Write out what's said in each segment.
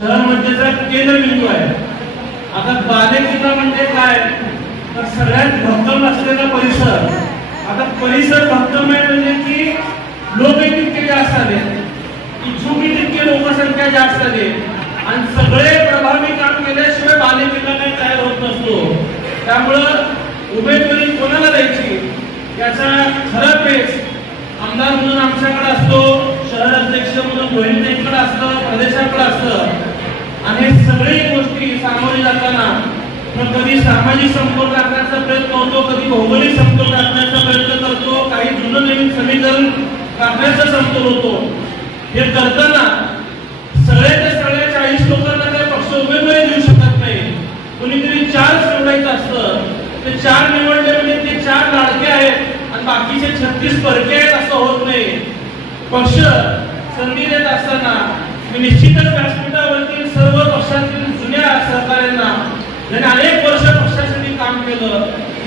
शहरमध्येचा केंद्रबिंदू आहे. आता बालेकिल्ला म्हणजे काय? तर सगळ्यात भक्कम असलेला परिसर. आता परिसर भक्कम आहे म्हणजे की लोक तितके जास्त आले. इच्छुकी तितके लोकसंख्या जास्त आली. आणि सगळे प्रभावी काम केल्याशिवाय बालेकिल्ला काही तयार होत नसतो. त्यामुळं उमेदवारी कोणाला द्यायची? याचा खरा पेच आमदार म्हणून आमच्याकडे असतो शहर अध्यक्ष म्हणून बहिणीकडे असतं प्रदेशाकडे असतं. आणि हे सगळे गोष्टी सामोरे जाताना मग कधी सामाजिक संपर्क राखण्याचा प्रयत्न होतो कधी भौगोलिक संपर्क राखण्याचा प्रयत्न करतो काही जुनं नवीन समीकरण राखण्याचा समतोल होतो. हे करताना सगळ्याच्या सगळ्या चाळीस लोकांना काही पक्ष उमेदवारी देऊ शकत नाही. कोणीतरी चार निवडायचं असतं. ते चार निवडले म्हणजे ते चार लाडके आहेत आणि बाकीचे छत्तीस परके आहेत असं होत नाही. पक्ष संधी देत असताना मी निश्चितच व्यासपीठ सर्व पक्षातील जुन्या सहकार्यांना ज्यांनी अनेक वर्ष पक्षासाठी काम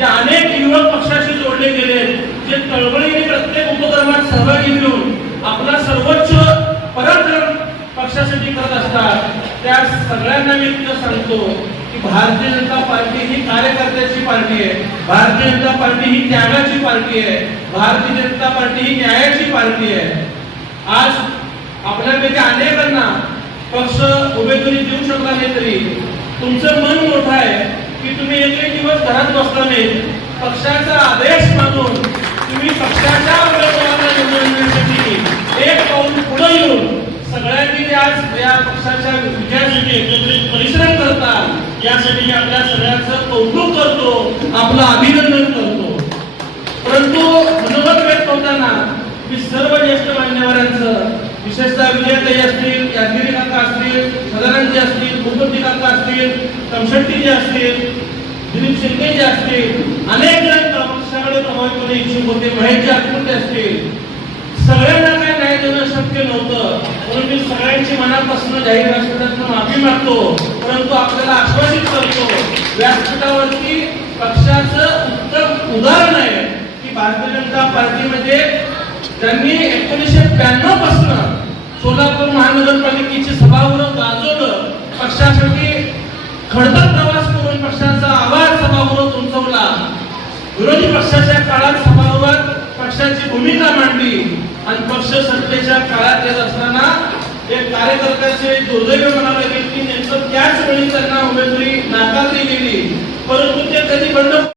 केलं जे अनेक युवक पक्षाशी जोडले गेले जे चळवळीने प्रत्येक उपक्रमात सहभागी घेऊन आपला सर्वोच्च पराक्रम पक्षासाठी करत असतात. त्या सगळ्यांना मी तुला सांगतो की भारतीय जनता पार्टी ही कार्यकर्त्याची पार्टी आहे. भारतीय जनता पार्टी ही त्यागाची पार्टी आहे. भारतीय जनता पार्टी ही न्यायाची पार्टी आहे. आज आपल्यापैकी अनेकांना पक्ष उमेदवारी देऊ शकला नाही तरी तुमचं मन मोठं आहे. की तुम्ही एक दिवस घरात बसला नाही. पक्षाचा आदेश मानून तुम्ही पक्षाच्या उमेदवाराला निवडण्यासाठी एक पाऊल पुढे येऊन सगळ्यांनी आज या पक्षाच्या विजयासाठी एकत्रित परिश्रम करतात. यासाठी मी आपल्या सगळ्यांचं कौतुक करतो आपलं अभिनंदन करतो. परंतु मनोगत व्यक्त होताना मी सर्व ज्येष्ठ मान्यवरांचं विशेषतः विजयताई असतील यादगिरी काका असतील सदानंदजी असतील भूपती काका असतील कमशेट्टीजी असतील दिलीप शिंदेजी असतील अनेक जण पक्षाकडे प्रभावीपणे इच्छुक होते. माहिती आत्महत्या असतील. सगळ्यांना काय न्याय देणं शक्य नव्हतं. म्हणून मी सगळ्यांची मनापासून जाहीर व्यासपीठातून माफी मागतो. परंतु आपल्याला आश्वासित करतो व्यासपीठावरती पक्षाचं उत्तम उदाहरण आहे की भारतीय जनता पार्टीमध्ये त्यांनी एकोणीसशे ब्याण्णवपासून सोलापूर महानगरपालिकेची सभागृह गाजवलं. पक्षासाठी खडतर प्रवास करून पक्षाचा आवाज सभागृहात उंचवला. विरोधी पक्षाच्या काळात सभागृहात पक्षाची भूमिका मांडली. आणि पक्ष सत्तेच्या काळात येत असताना एक कार्यकर्त्याचे दुर्दैव म्हणावं लागेल की नेमकं त्याच वेळी त्यांना उमेदवारी नाकारली गेली. परंतु ते कधी बंड